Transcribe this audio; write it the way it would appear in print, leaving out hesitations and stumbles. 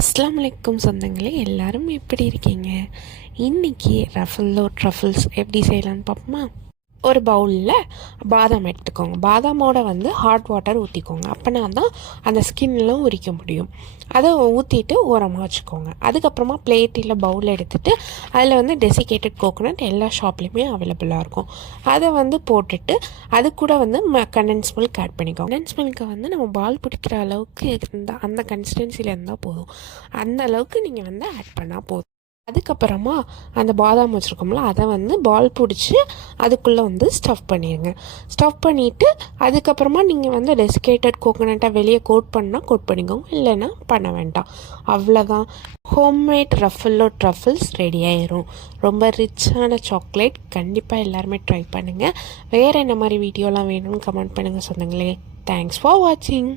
அஸ்ஸலாமு அலைக்கும் சொந்தங்களே, எல்லாரும் எப்படி இருக்கீங்க? இன்றைக்கி ரஃபல்லோ ட்ரஃபிள்ஸ் எப்படி செய்யலான்னு பார்ப்போமா? ஒரு பவுலில் பாதாம் எடுத்துக்கோங்க. பாதாமோட ஹாட் வாட்டர் ஊற்றிக்கோங்க. அப்போனா தான் அந்த ஸ்கின்லாம் உரிக்க முடியும். அதை ஊற்றிட்டு ஓரமாக வச்சுக்கோங்க. அதுக்கப்புறமா பிளேட் இல்லை பவுல் எடுத்துகிட்டு அதில் டெசிகேட்டட் கோகோனட் எல்லா ஷாப்லேயுமே அவைலபிளாக இருக்கும். அதை போட்டுட்டு அது கூட கண்டென்ஸ் மில்க் ஆட் பண்ணிக்கோங்க. கண்டென்ஸ் மில்கை நம்ம பால் பிடிக்கிற அளவுக்கு அந்த கன்சிஸ்டன்சியில் இருந்தால் போதும். அந்த அளவுக்கு நீங்கள் ஆட் பண்ணால் போதும். அதுக்கப்புறமா அந்த பாதாம் வச்சுருக்கோம்ல, அதை பால் பிடிச்சி அதுக்குள்ளே ஸ்டஃப் பண்ணிடுங்க. ஸ்டஃப் பண்ணிவிட்டு அதுக்கப்புறமா நீங்கள் டெசிகேட்டட் கோகோனட்டை வெளியே கோட் பண்ணால் கோட் பண்ணிக்கோங்க, இல்லைன்னா பண்ண வேண்டாம். அவ்வளோதான், ஹோம்மேட் ரஃபல்லோ ட்ரஃபிள்ஸ் ரெடி ஆயிரும். ரொம்ப ரிச்சான சாக்லேட். கண்டிப்பாக எல்லாருமே ட்ரை பண்ணுங்கள். வேறு என்ன மாதிரி வீடியோலாம் வேணும்னு கமெண்ட் பண்ணுங்கள் சொந்தங்களே. தேங்க்ஸ் ஃபார் வாட்சிங்.